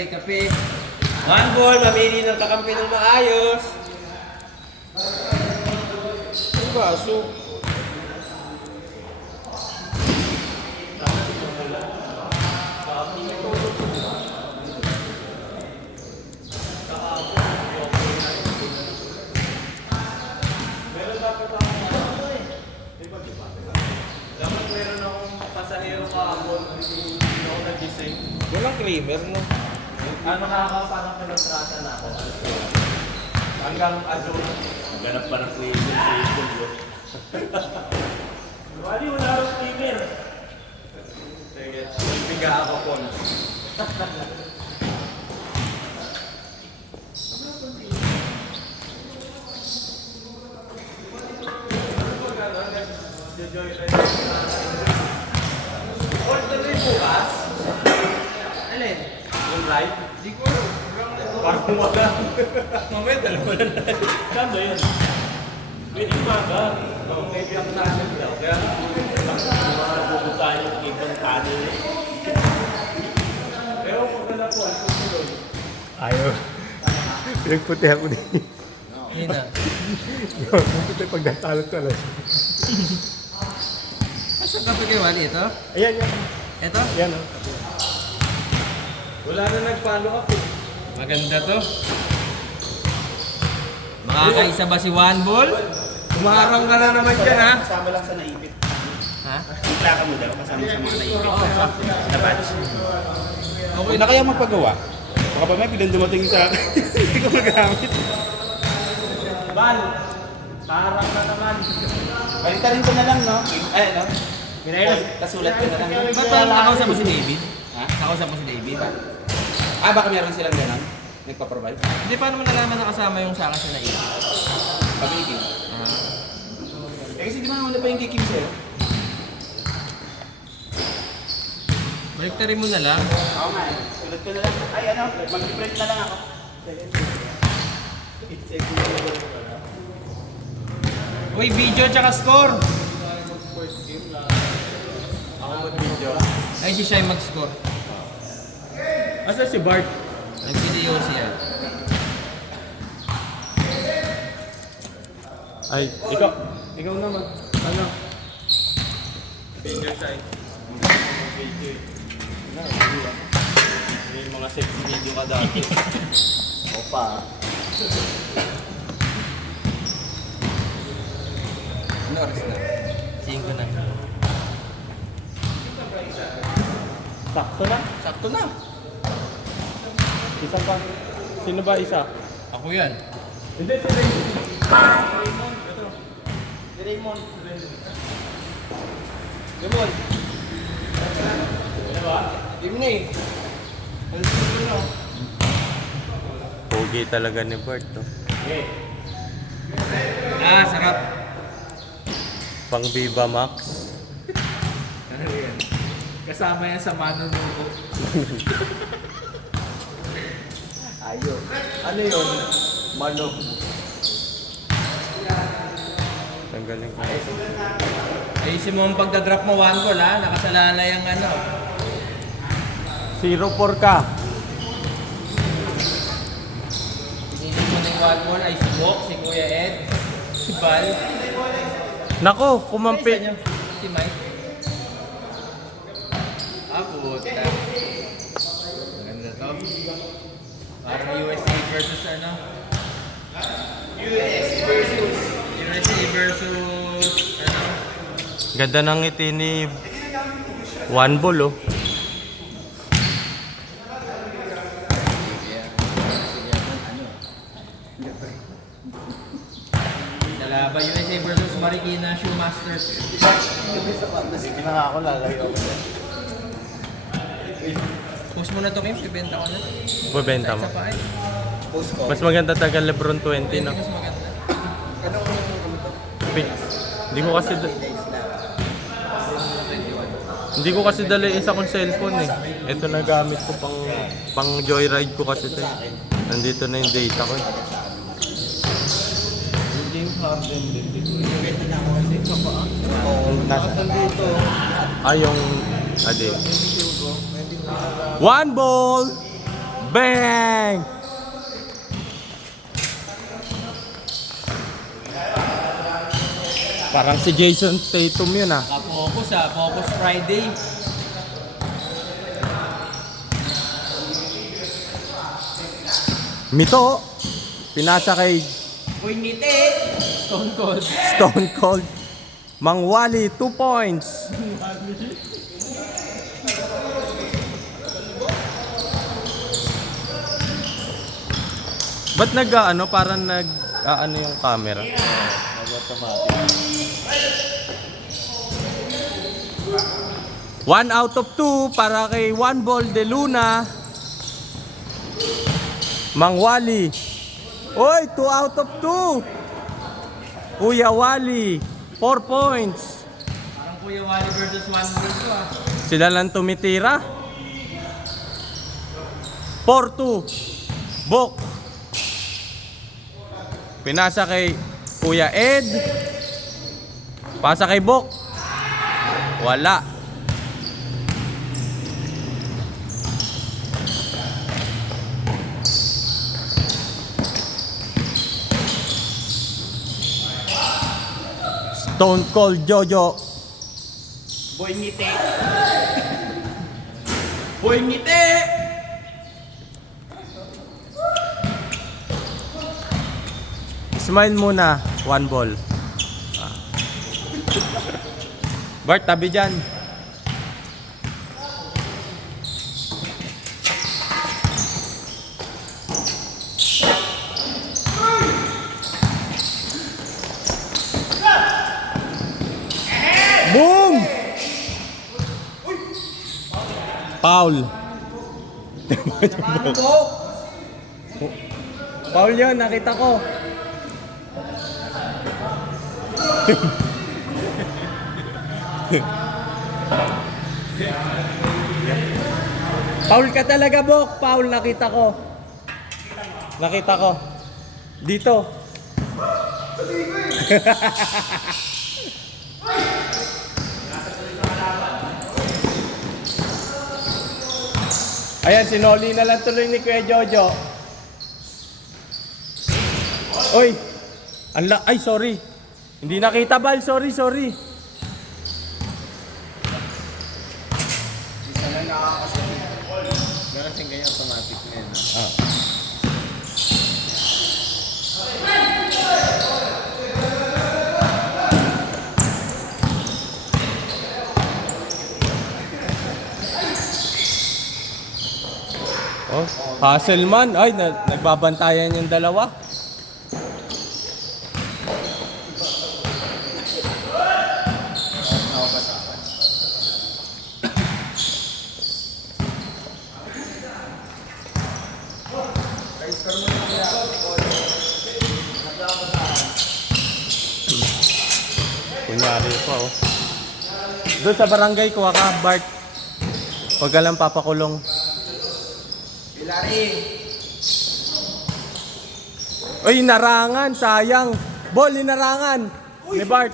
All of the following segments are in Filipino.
Kape. One ball, mamili ng kakampi ng maayos. Ang baso. Dapat meron akong pasahero kahapon. Hindi ako nag-gising. Walang creamer, no? Nakakaparang pinagtrata na ako. Hanggang azul. Ganap pa ng creamer. Wali, wala akong creamer. Sige, biga ako po. Order rin bukas? Alin? Yung ride? Di ko. Parang wala. Mamaya dalawa na lang. Saan ba yun? Pwede umaga. Maybe ako natin daw. Kaya mga pupuntahan yung ibang paddle. Pero maganda po. Ayaw. Pinagputi ako din. Hindi na. Ito yung pagdatalot-talot. Asan kape kayo, Wally? Ito? Ayan, yan. Ito? Yan, oh. Wala na nag-follow up eh. Maganda to. Makakaisa ba si One Ball? Kumaharang ka na naman dyan, ha? Kasama lang sa naipit. Ha? Bigla ka mo daw, kasama sa mga naipit. Na batch. Okay Na kaya magpagawa? Baka pa may bilang dumating sa akin. Hindi ko magamit. Ban! Kaharang ka naman. Balitarin ko na lang, no? Ay, no? Pinayos. Kasulat ko na lang. Ba't parang nakausap mo si David? Ha? Nakausap mo si David? Ah, baka meron silang gano'n? Nagpa-provide? Hindi, paano mo nalaman na kasama yung sa akin sa naibig? Pag-iiting. Eh kasi di ba naman na pa yung kikim sa'yo? Baliktarin mo na lang. Oo nga eh. Sulat ko na lang. Ay, ano? Mag-print na lang ako. Uy, video tsaka score! Ako mag-video. Ay, si Shai mag-score. Asa si Bart? Nag-video siya. Ay, ikaw. Ikaw naman. Ano? Video Shai. May mga sex video ka dati. Opa. Ano oras na? 5 na. Sakto na. Sakto na. Isa pa. Sino ba isa? Ako yan. Hindi, si Raymond. Si Raymond. Gamon. Ano ba? Team na eh. Pogi talaga ni Bart, no? Ah, sarap. Pang Viva Max. Ano yan? Kasama yan sa Manunuko. Ayo. Ano yun? Manok. Tanggalin ko. Ayusin mo ang pagdadrop mo, one goal ha. Nakasalala yung ano. 0-4 ka. Inisip mo ng one goal ay si Bok, si Kuya Ed, si Val. Nako, Isa kumampi. niyo, si Mike. Ah, puta. Maganda to. Parang USA versus ano? USA versus ano? Ganda ng ngiti ni One Ball, oh. Nalaban USA versus Marikina Shoemasters. Hindi na nga ako lalayo. Post mo na to, Kim. Ibenta ko na. Babenta mo. Sa pa eh. Post ko. Mas maganda taga Lebron 20, no? Mas maganda. Pick. Hindi ko kasi... Hindi ko kasi dala yung isa kong cellphone eh. Ito na gamit ko pang joyride ko kasi ito. Nandito na yung data ko eh. James Harden din. Dito na ako kasi kapaan. Oo, nasa dito. yung ade. One ball! Bang! Parang si Jason Tatum yun ah. Focus Focus Friday. Mito, pinasa kay Uy, ngiti! Stone Cold. Stone Cold. Mang Wally, 2 points. Ba't parang yung camera? Automatic. 1 out of 2 para kay One Ball de Luna. Mang Wally. Oy, 2 out of 2. Kuya Wally, 4 points. Parang Kuya Wally versus One Ball to ah. Sila lang tumitira. 4-2. Bok. Pinasa kay Kuya Ed. Pasa kay Bok. Wala. Stone Cold Jojo. Boy, ngiti! Boy, ngiti! Smile muna, One Ball. Bart, tabi dyan. Boom! Foul. Foul yun, nakita ko. Foul ka talaga, Bok. Foul, nakita ko. Nakita ko. Dito. Ayan, sinoli na lang tuloy ni Kuya Jojo. Oy! Ay, sorry. Hindi nakita, Bal. Sorry. Meron siyang ganyan automatic na yun. Ah. Oh, Hasselman. Ay, nagbabantayan yung dalawa. Kunyari pa oh. Doon sa barangay kuha ka, Bart. Huwag ka lang papakulong. Pilari! Uy, narangan, sayang. Ball, inarangan. Ni Bart.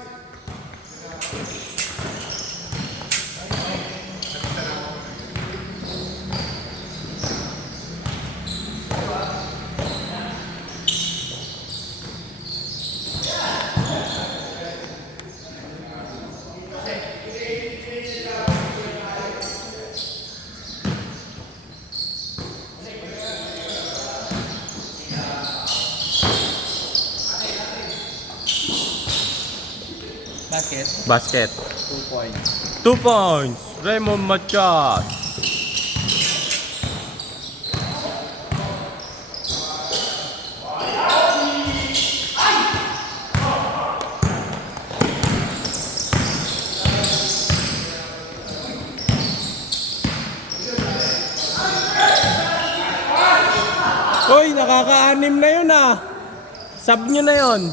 Basket. 2 points. 2 points. Raymond Machas. Uy, nakaka-anim na yun ah. Sub nyo na yun.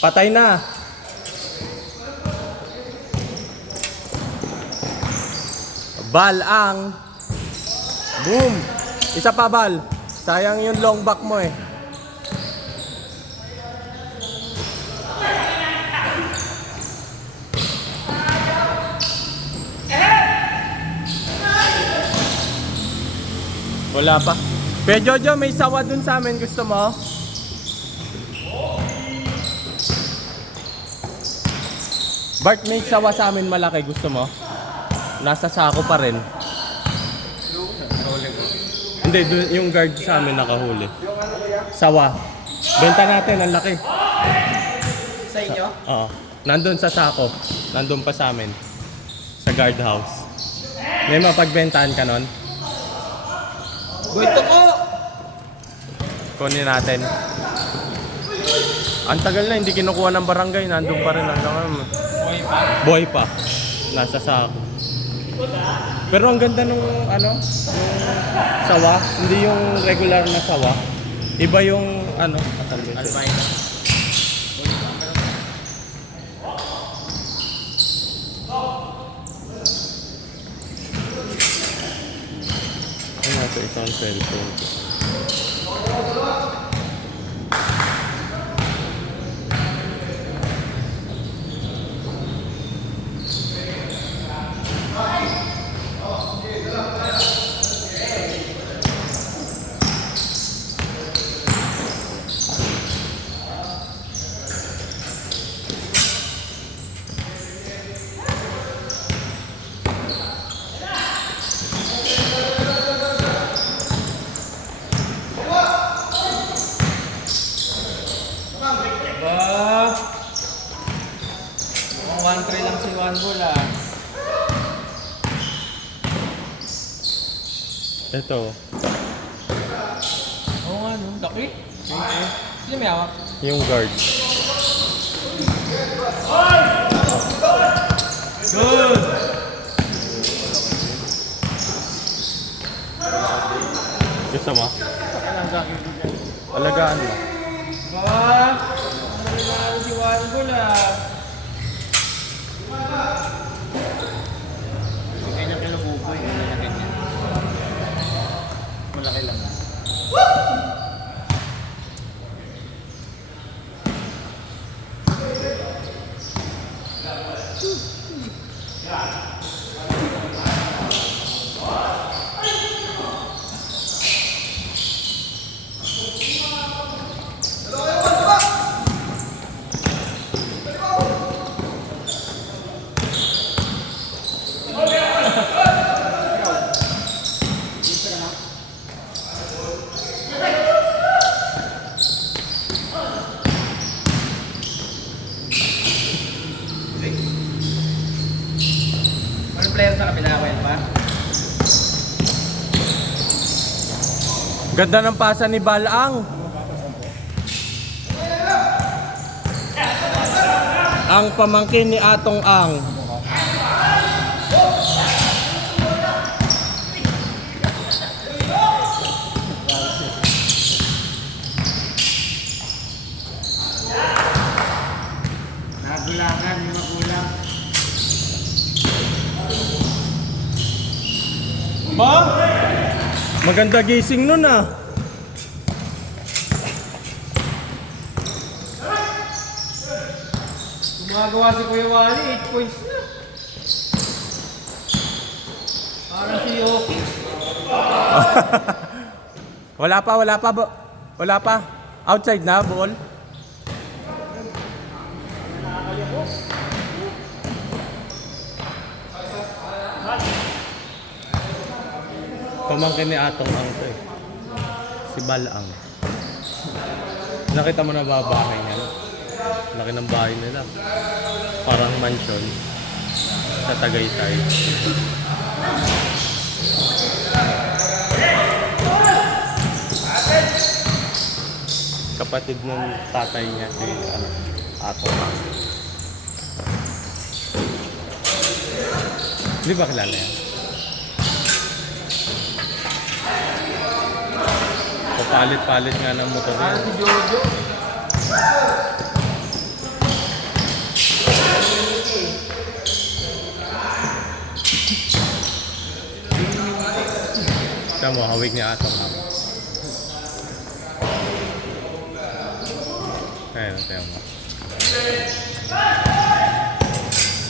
Patay na. Bal ang. Boom. Isa pa bal. Sayang yung long back mo eh. Wala pa. Pero Jojo, may sawa dun sa amin. Gusto mo? Bart, may sawa sa amin malaki. Gusto mo? Nasa sako pa rin. Hindi, yung guard sa amin nakahuli. Sawa. Benta natin, ang laki. Sa inyo? Oo. Nandun sa sako. Nandun pa sa amin. Sa guard house. May mapagbentaan ka nun? Gusto ko! Kunin natin. Ang tagal na, hindi kinukuha ng barangay. Nandun pa rin hanggang ano. Buhay pa. Nasa sako. Pero ang ganda nung ano, yung sawa. Hindi yung regular na sawa. Iba yung ano, Albino. Ano nasa isang cellphone. Ba? Mukhang 1-3 lang si Juan Bull ah. Ito, Oo nga no, laki. Sino may hawak? yung guard. Good! Gusto mo? Alagaan mo. Ba? Ang nangyari si Juan Bull ah. Ganyan kinububoy. Ganyan. Malaki lang. Ano player sa kabila ko yan pa? Ganda ng pasa ni Balang. Ang pamangkin ni Atong Ang. Nagulangan, may magulang. Ba? Maganda gising nun ah. Gumagawa si Kuya Wally, 8 points na. Parang si Yoki. Wala pa. Wala pa. Outside na, ball. Pamangkin ni Atong Ang to eh. Si Balang. Nakita mo na ba bahay niya? Laki ng bahay nila. Parang mansion sa Tagaytay. Kapatid ng tatay niya si Atong Ang. Di ba kilala yan? Papalit-palit nga ng motor yan. Parang si Jojo. Tama mo, hawig niya atong hawig. Ayan, tayo mo.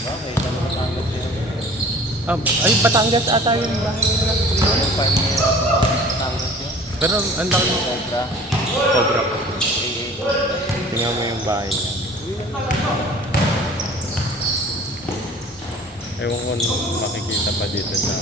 Bakit? Ano Batangas yan? Ay, Batangas ata yun ba? Farm niya Batangas yan. Pero ang laki mo. Cobra. Cobra pa. Tingnan mo yung bahay niya. Ewan ko makikita pa dito sa...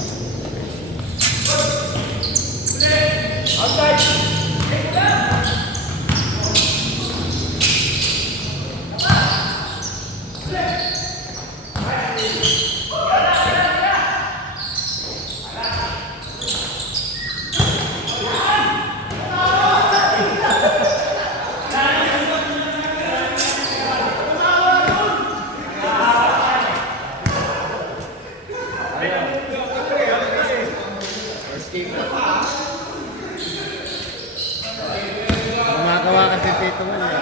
Kumakawa kasi tito mo eh.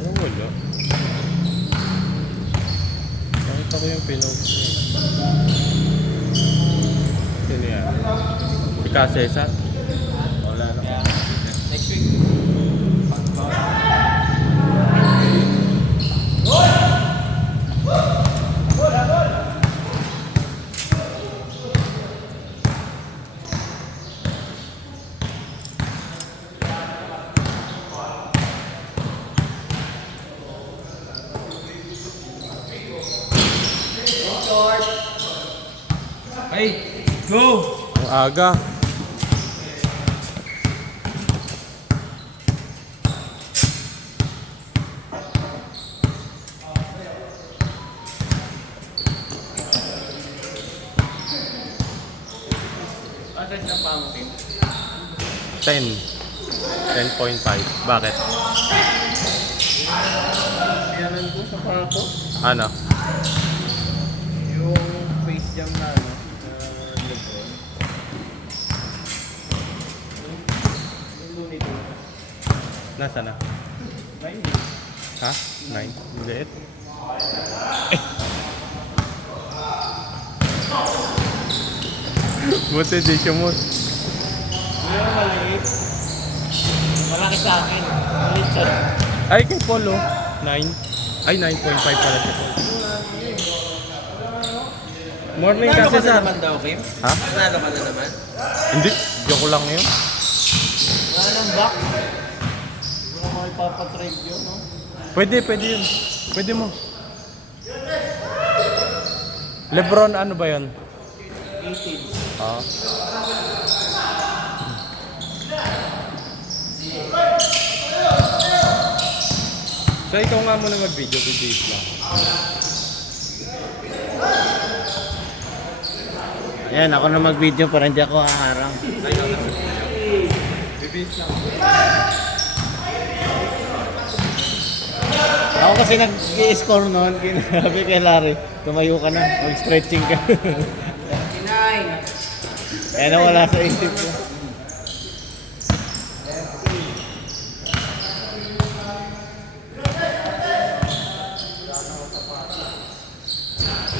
Ano wala? Nakita ko yung pinost niya. Sino yan? Si Ka Cesar? Wala na. Next week. Hey, go! Ang aga. Ano siyang pamukin? 10. 10.5. Bakit? Piyanan ko sa pako. Ano? Yung face jam na ano. Lebron. Yung lunit ko. Nasa na? Ayun. Ha? 9. Liit. Buti di siya mo. Hindi naman maliit. Malaki sa akin. Maliit siya. Ay, kay Polo. 9. Ay, 9.5 pala siya. Morning Nalo kasi ka na sa... naman daw, Kim? Ha? Nalo ka na naman? Hindi. Joke lang yun. Wala nang back. Hindi ko naman ipapatrade yun, no? Pwede yun. Pwede mo. Lebron, ano ba yun? 18. Ah. So, ikaw nga muna mag-video, bibis lang. Ayan, ako na mag-video para hindi ako haharang. Bibis lang. Ako kasi nag-i-score noon, sabi kay Larry, tumayo ka na, mag-stretching ka. 29. Eh, nawala sa isip ko.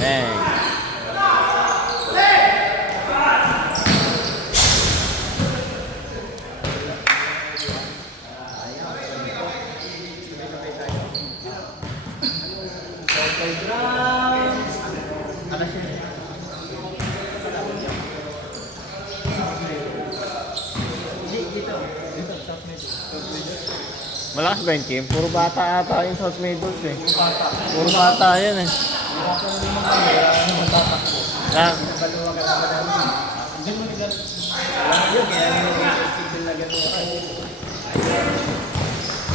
Eh. Malakas ba yung team? Puro bata ata yung South Meadows eh. Puro bata yan eh. Ah,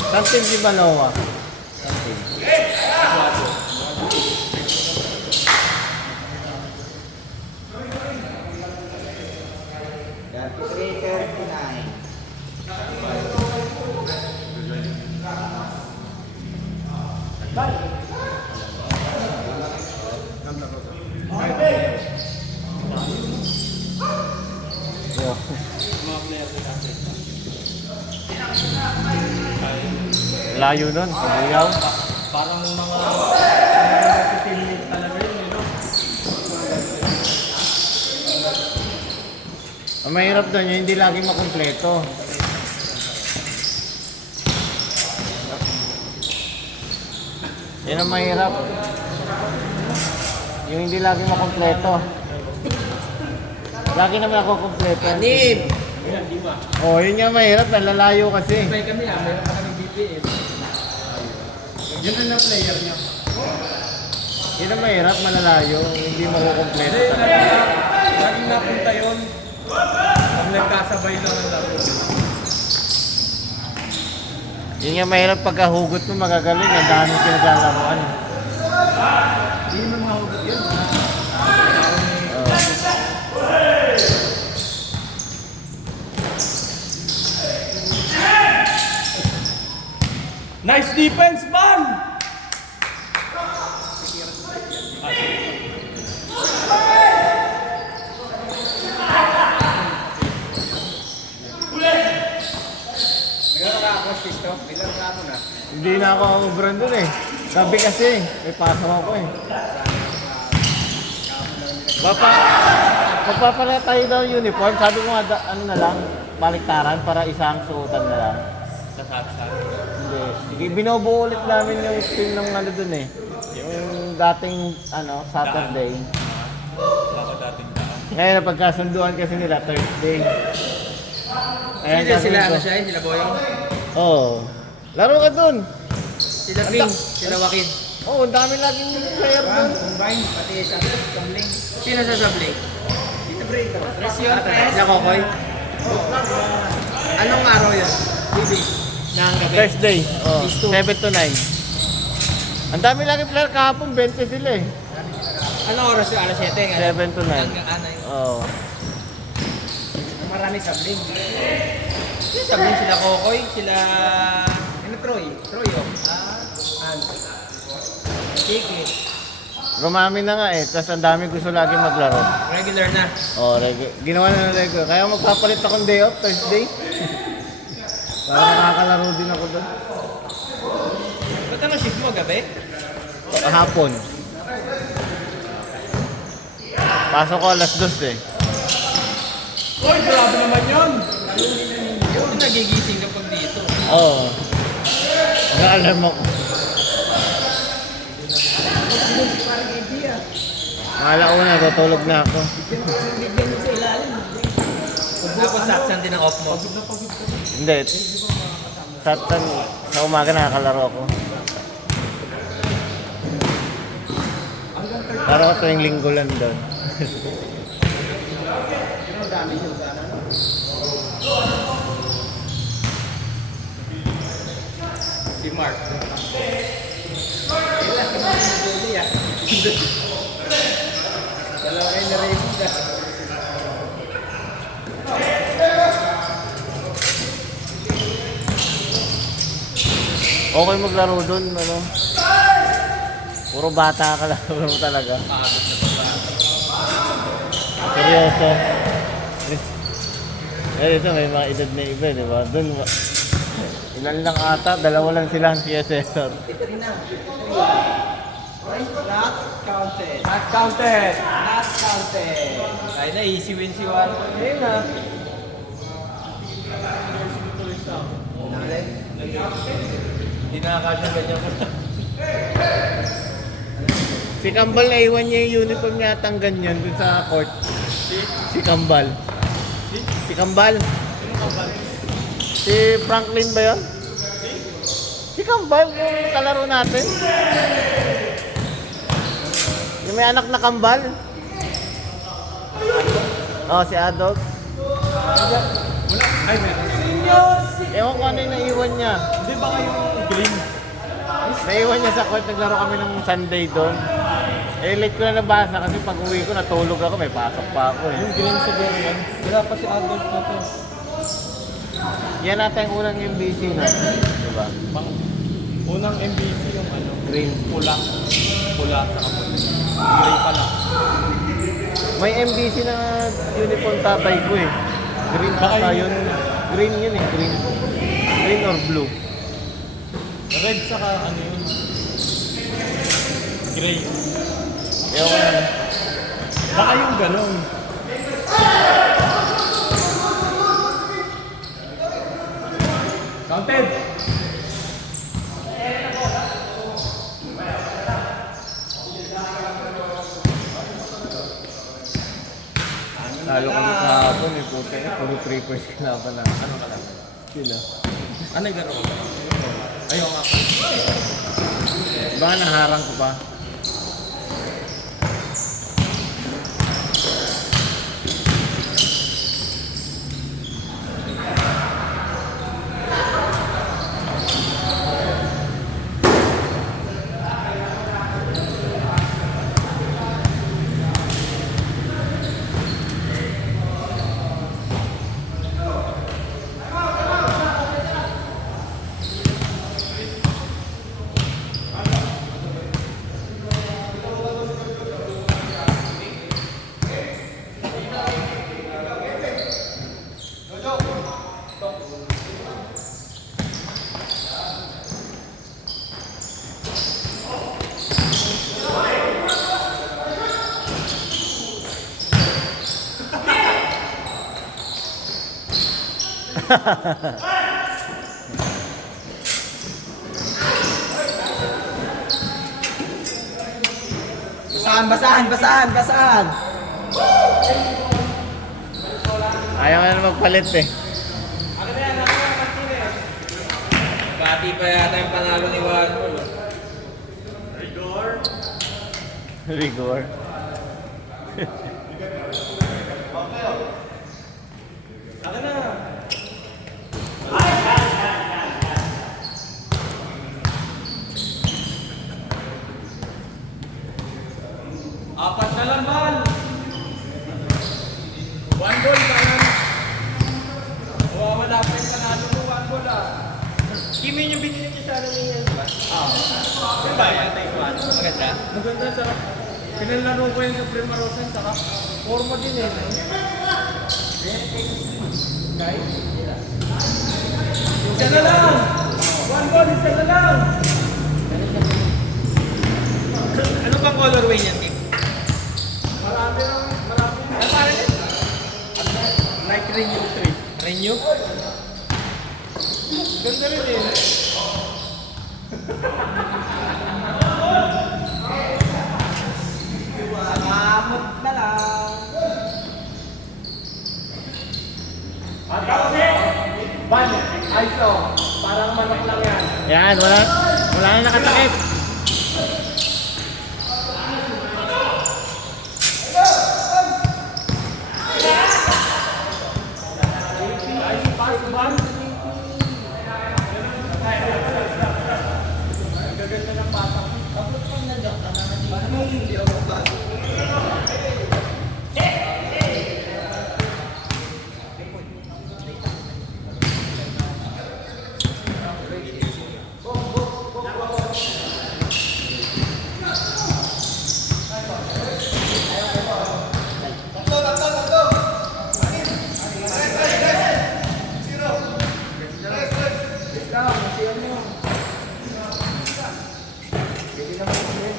saan team si Banoa? Layo nun, pag-iyaw. Parang mga teammate talaga yun, you know? Ang mahirap doon yung hindi lagi makumpleto. Yan ang mahirap. Yung hindi lagi makumpleto. Lagi naman ako kumpleto. Anib! Yan, di ba? Oh, yun nga mahirap. Nalalayo kasi. Sabay kami meron pa kami BPM. Yun ang na-player niya. Yun ang mahirap, malalayo. Hindi makukumpleto. Laging napunta yun. Pag nagkasabay lang ang laro. Yun nga mahirap pagkahugot mo magagaling. Ang daming pinaglalaroan. Hindi naman mahugot yun. Nice defense, man! Hindi na ako umubran dun eh. Sabi kasi, may pasok ako eh. Magpapala tayo daw ng uniform. Sabi ko nga, ano na lang, baliktaran para isang suotan na lang. Sa sat-sat. Hindi. Sige, binubuo ulit namin yung team ng ano dun eh. Yung dating, Saturday. Baka dating daan. Ngayon, napagkasunduan kasi nila, Thursday. Ayan, Sila sabi ko, siya, sila Boyong. Oo. Laro ka dun. Sila Ping, sila Joaquin. Oo, ang dami laging player dun. Combine, pati sa Sabling. Sino sa Sabling? Sino break ka? Presyon, Pres. Sila Kokoy. Anong araw yun? Bibi. Nang gabi. Thursday. Oh, Is two. 7 to 9. Ang dami lagi player kahapon, 20 sila eh. Anong oras yun? Alas 7? 7 to 9. Hanggang ano yun? Oo. Marami Sabling. Sila Sabling, sila Kokoy, sila... Ano Troy? Troy oh. Kiki. Rumami na nga eh, tapos ang dami gusto lagi maglaro. Regular na. Oh, ginawa na ng regular. Kaya magpapalit akong day off, Thursday. Para nakakalaro din ako doon. Ba't ano shift mo gabi? Hapon. Pasok ko alas 2 eh. Uy, grabe naman yun! Yung nagigising kapag dito. Oo. Naka-alarm ako. Alauna, tutulog na ako. Tapos satsan din ang off mo. Hindi. Sa umaga nakakalaro ako. Laro ko tuwing linggo lang doon. Si Mark. Dalawa kayo na rin siya. Okay maglaro doon, ano? Puro bata ka lang talaga. Pagod na pagod. Seryoso. Eh, ito may mga edad na iba, di ba? Doon, ilan lang ata, dalawa lang sila ang CSSR. Not counted. Not counted. Not counted. Ay na, easy win si Juan. Ayun na. Hindi nakakasya ganyan ko. Si Kambal, naiwan niya yung uniform niya atang ganyan dun sa court. Si Kambal. Si Kambal. Si Franklin ba yun? Si Kambal, yung kalaro natin. Yung may anak na Kambal. Oh, si Adog. Ay, meron. Ewan ko ano yung naiwan niya. Hindi ba kayong green? Naiwan niya sa court, naglaro kami ng Sunday doon. Eh, late ko na nabasa kasi pag uwi ko, natulog ako, may pasok pa ako eh. Yung green siguro yan. Wala pa si Adolf na to. Yan natin yung unang MBC na. Diba? Unang MBC yung ano, Green. pula. Pula sa kapatid. Gray pala. May MBC na uniform tatay ko eh. Green Baka ata yun. yun. Green yun eh, green. Green or blue. Red saka ano yun. Gray. Ewan ko na. Baka yung ganon. Counted. Lalo kami kahapon eh, puta eh. Puro 3 points kalaban na. Ano ka lang? Sila. Ano yung ganon? Ayaw nga. Baka naharang ko pa. Basahan. Ayaw nga na magpalit eh. Bati pa yata yung panalo ni Juan. Rigor. Ako na. Apat na lang, Mal. 1 goal pa yan. Wala pa yung panalo mo, 1 goal ah. Kimi yung binili niya sana niya. Yung ba yan, Taiwan? Maganda? Maganda sa... Pinalaro ko yun sa Primarosa, saka forma din eh. Isa na lang! 1 goal, isa na lang! Ano bang colorway niyan, Tim? Marami. Ano pa rin? Like Renew 3. Renew? Ganda rin eh. Mamot na lang. Ban, ISO. Parang manok lang yan. Yan, wala na nakatakip.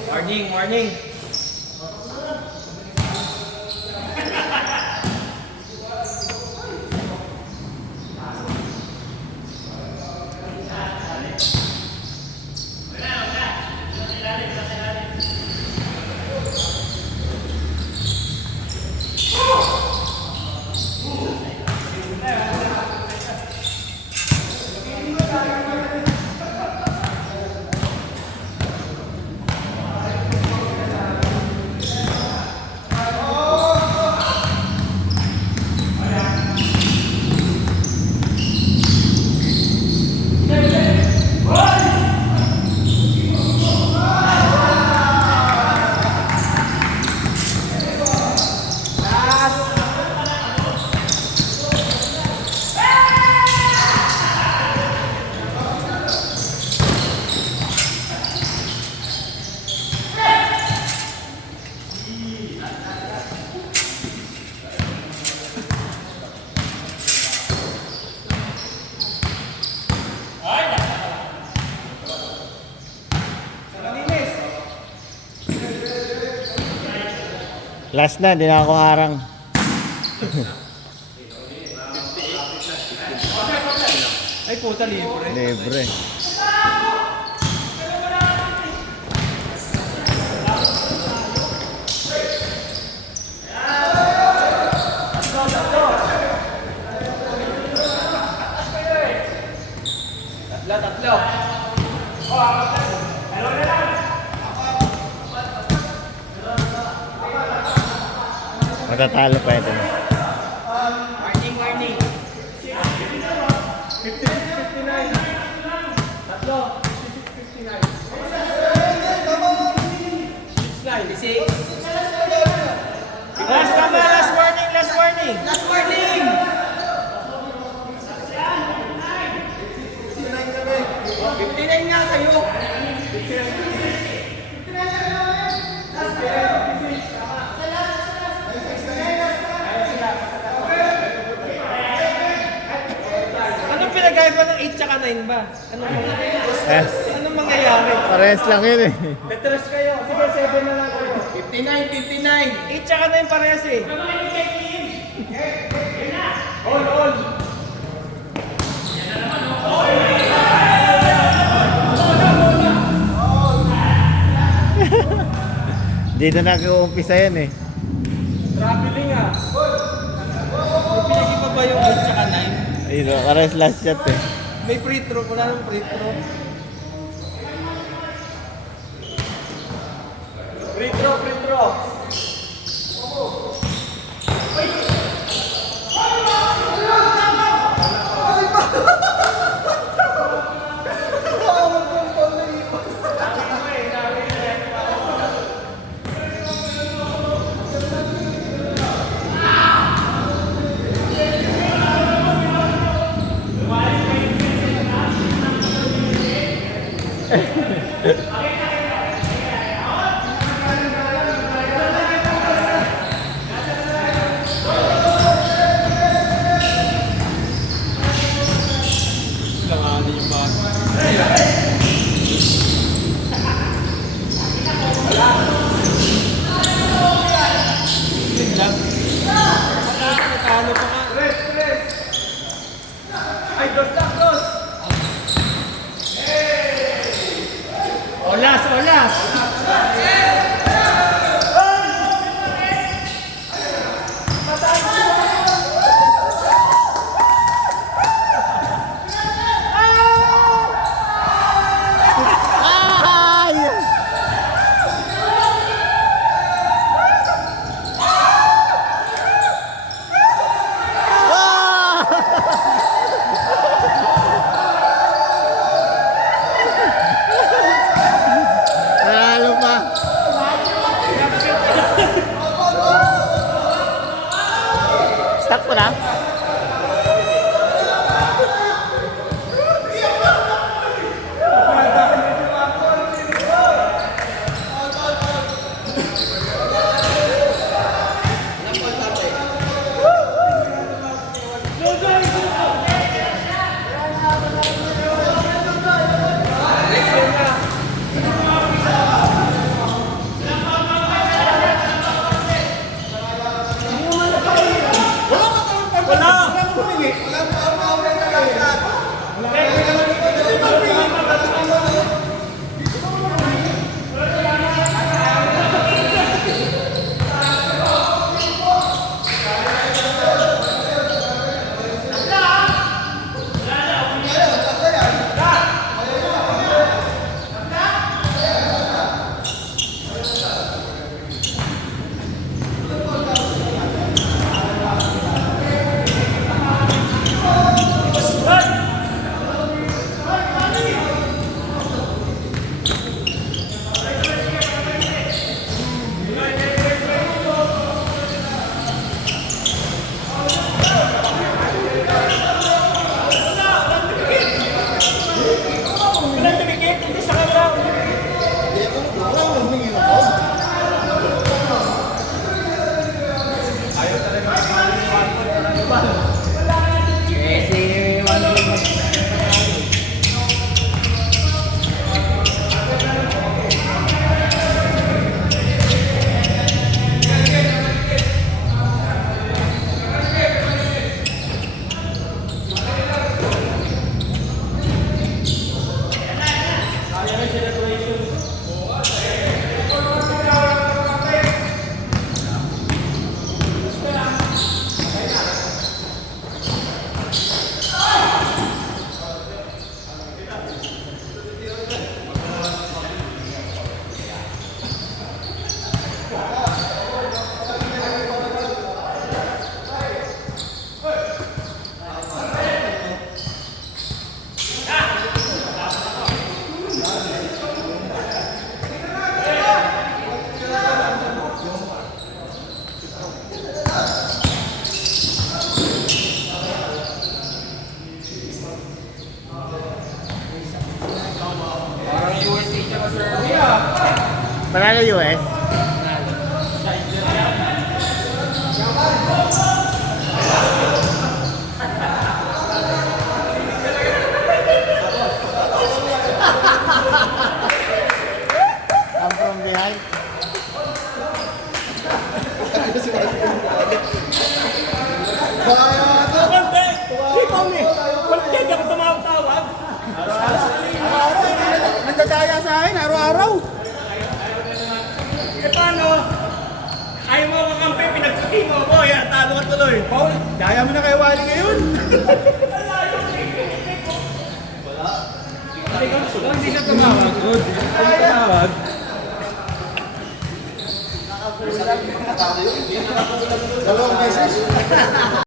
Warning, warning. Last na, di na ako harang. Ay puta, libre. Libre. Tatlo. Matatalo pa ito. Warning, warning. 56-59. Tatlo. 56-59. 6-9. Last tama, last warning, last warning. Last warning. 59 nga kayo. Anong pinagkaiba ng 8 tsaka 9 ba? Anong mangyayari? Parehas lang yun eh. Tetras kayo. Sige, 7 na lang kayo. 59, 8 tsaka 9 parehas eh. All. Dito na nag-uumpisa yan eh. Traveling ah. May pinag-iba ba yung 8 tsaka 9? Ayun, parehas last shot eh. May free throw. Wala nang free throw. Free throw. Langanin yung bata. Ano pa nga? Ay, dos. Olas. Nanalo pa. Stop ko na. US? I'm from behind. Nagdadaya sa akin, araw-araw. Eh paano? Ayaw mo makampi, pinagputi mo ako, yan, talo ka tuloy. Paul, daya mo na kay Wally ngayon. Hindi siya tumawag, good. Hindi tumawag. Dalawang beses.